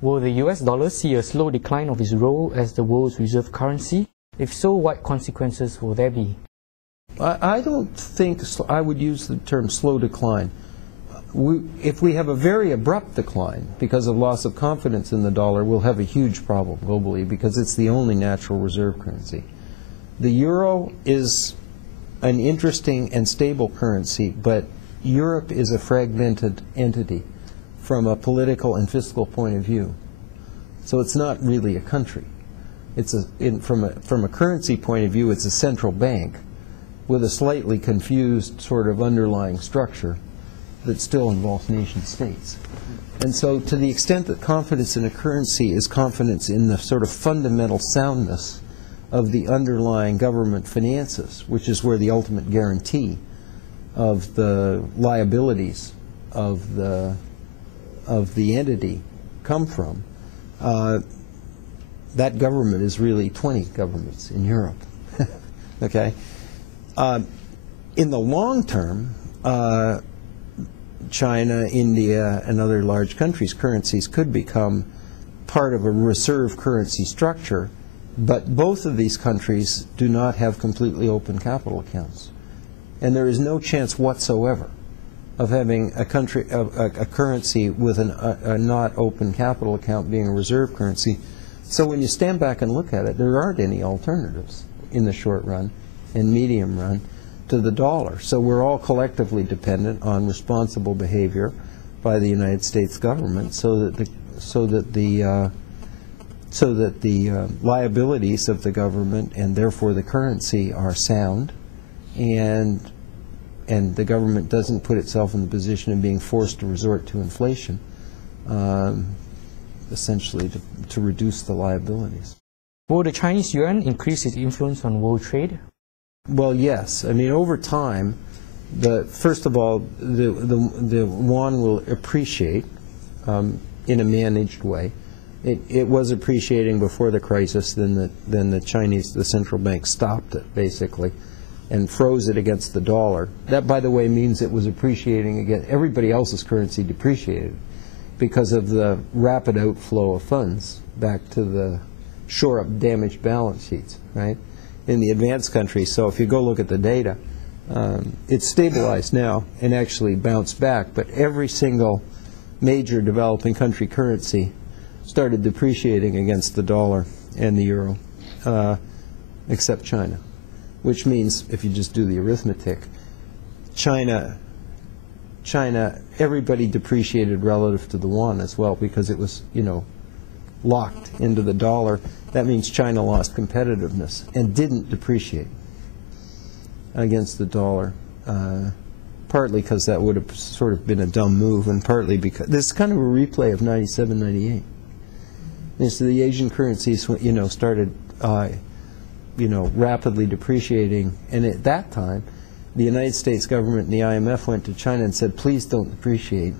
Will the US dollar see a slow decline of its role as the world's reserve currency? If so, what consequences will there be? I don't think I would use the term slow decline. If we have a very abrupt decline because of loss of confidence in the dollar, we'll have a huge problem globally because it's the only natural reserve currency. The euro is an interesting and stable currency, but Europe is a fragmented entity from a political and fiscal point of view. So it's not really a country. It's from a currency point of view, it's a central bank with a slightly confused sort of underlying structure that still involves nation states. And so to the extent that confidence in a currency is confidence in the sort of fundamental soundness of the underlying government finances, which is where the ultimate guarantee of the liabilities of the entity come from, that government is really 20 governments in Europe. Okay? In the long term, China, India, and other large countries' currencies could become part of a reserve currency structure, but both of these countries do not have completely open capital accounts. And there is no chance whatsoever of having a currency with a not open capital account being a reserve currency. So when you stand back and look at it, there aren't any alternatives in the short run and medium run to the dollar. So we're all collectively dependent on responsible behavior by the United States government so that the liabilities of the government and therefore the currency are sound, and the government doesn't put itself in the position of being forced to resort to inflation, essentially to reduce the liabilities. Will the Chinese yuan increase its influence on world trade? Well, yes. I mean, over time, first of all, the yuan will appreciate in a managed way. It was appreciating before the crisis. Then the central bank stopped it basically, and froze it against the dollar. That, by the way, means it was appreciating against everybody else's currency depreciated because of the rapid outflow of funds back to the shore up damaged balance sheets, right? In the advanced countries. So if you go look at the data, it's stabilized now and actually bounced back, but every single major developing country currency started depreciating against the dollar and the euro, except China, which means, if you just do the arithmetic, China, everybody depreciated relative to the yuan as well because it was, locked into the dollar. That means China lost competitiveness and didn't depreciate against the dollar, partly because that would have sort of been a dumb move, and partly because this is kind of a replay of 97, 98. And so the Asian currencies, started, rapidly depreciating, and at that time, the United States government and the IMF went to China and said, please don't depreciate,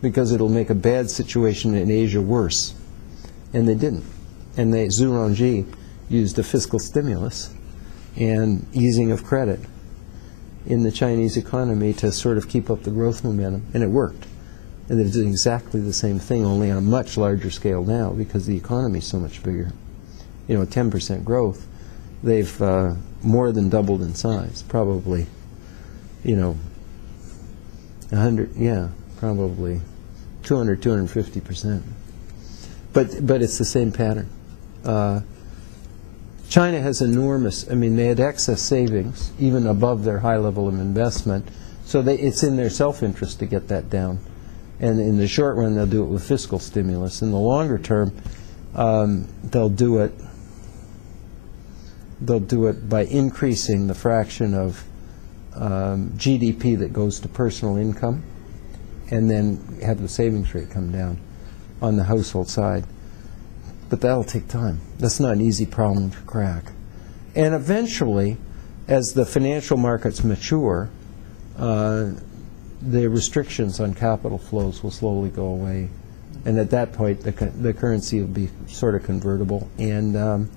because it'll make a bad situation in Asia worse. And they didn't. And Zhu Rongji used a fiscal stimulus and easing of credit in the Chinese economy to sort of keep up the growth momentum, and it worked. And they're doing exactly the same thing, only on a much larger scale now because the economy is so much bigger. 10% growth, they've more than doubled in size, probably, 200, 250%. But it's the same pattern. China has enormous, they had excess savings, even above their high level of investment, so it's in their self-interest to get that down. And in the short run, they'll do it with fiscal stimulus. In the longer term, they'll do it by increasing the fraction of GDP that goes to personal income, and then have the savings rate come down on the household side. But that'll take time. That's not an easy problem to crack. And eventually, as the financial markets mature, the restrictions on capital flows will slowly go away. And at that point, the currency will be sort of convertible and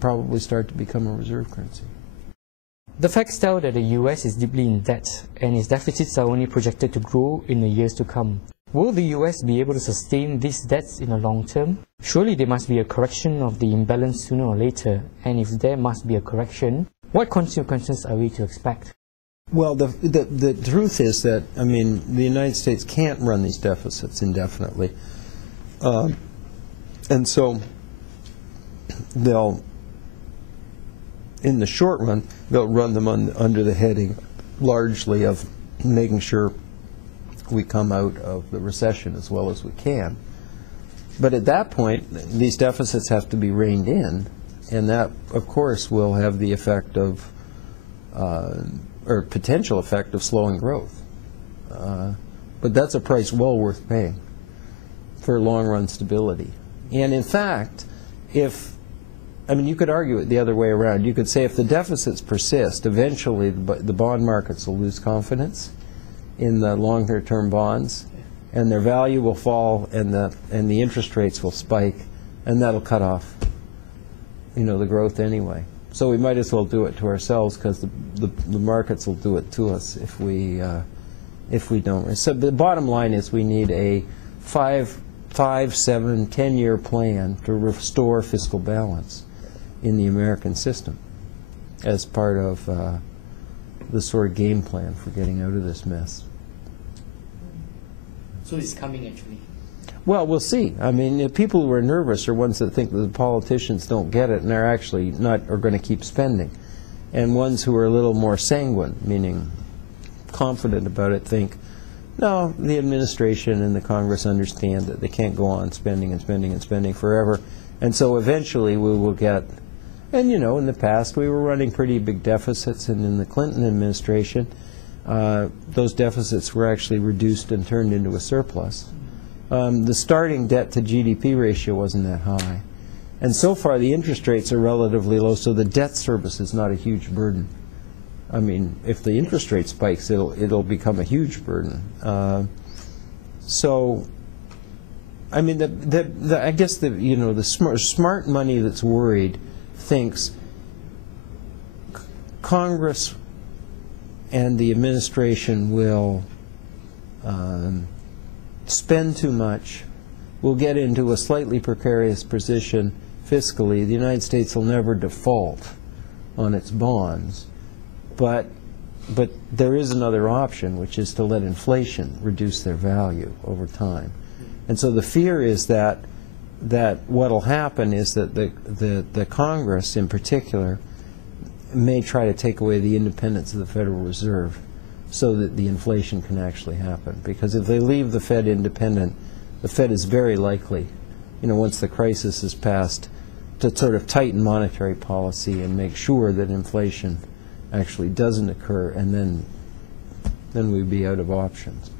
probably start to become a reserve currency. The facts tell that the US is deeply in debt, and its deficits are only projected to grow in the years to come. Will the US be able to sustain these debts in the long term? Surely there must be a correction of the imbalance sooner or later, and if there must be a correction, what consequences are we to expect? Well, the truth is that, I mean, the United States can't run these deficits indefinitely. And so they'll, in the short run, they'll run them under the heading largely of making sure we come out of the recession as well as we can. But at that point, these deficits have to be reined in, and that, of course, will have the effect of, or potential effect of slowing growth. But that's a price well worth paying for long-run stability. And in fact, I mean, you could argue it the other way around. You could say if the deficits persist, eventually the bond markets will lose confidence in the longer-term bonds, and their value will fall, and the interest rates will spike, and that'll cut off, you know, the growth anyway. So we might as well do it to ourselves, because the markets will do it to us if we don't. So the bottom line is we need a 5, 7, 10-year plan to restore fiscal balance in the American system as part of the sort of game plan for getting out of this mess. So it's coming, actually. Well, we'll see. I mean, the people who are nervous are ones that think that the politicians don't get it and are actually are going to keep spending. And ones who are a little more sanguine, meaning confident about it, think, no, the administration and the Congress understand that they can't go on spending and spending and spending forever. And so eventually we will get, and you know, in the past we were running pretty big deficits, and in the Clinton administration, those deficits were actually reduced and turned into a surplus. The starting debt to GDP ratio wasn't that high. And so far the interest rates are relatively low, so the debt service is not a huge burden. I mean, if the interest rate spikes, it'll become a huge burden. So, I mean, I guess the smart money that's worried thinks Congress and the administration will spend too much, will get into a slightly precarious position fiscally. The United States will never default on its bonds, but there is another option, which is to let inflation reduce their value over time. And so the fear is that what will happen is that the Congress in particular may try to take away the independence of the Federal Reserve so that the inflation can actually happen. Because if they leave the Fed independent, the Fed is very likely, you know, once the crisis is passed, to sort of tighten monetary policy and make sure that inflation actually doesn't occur, and then we'd be out of options.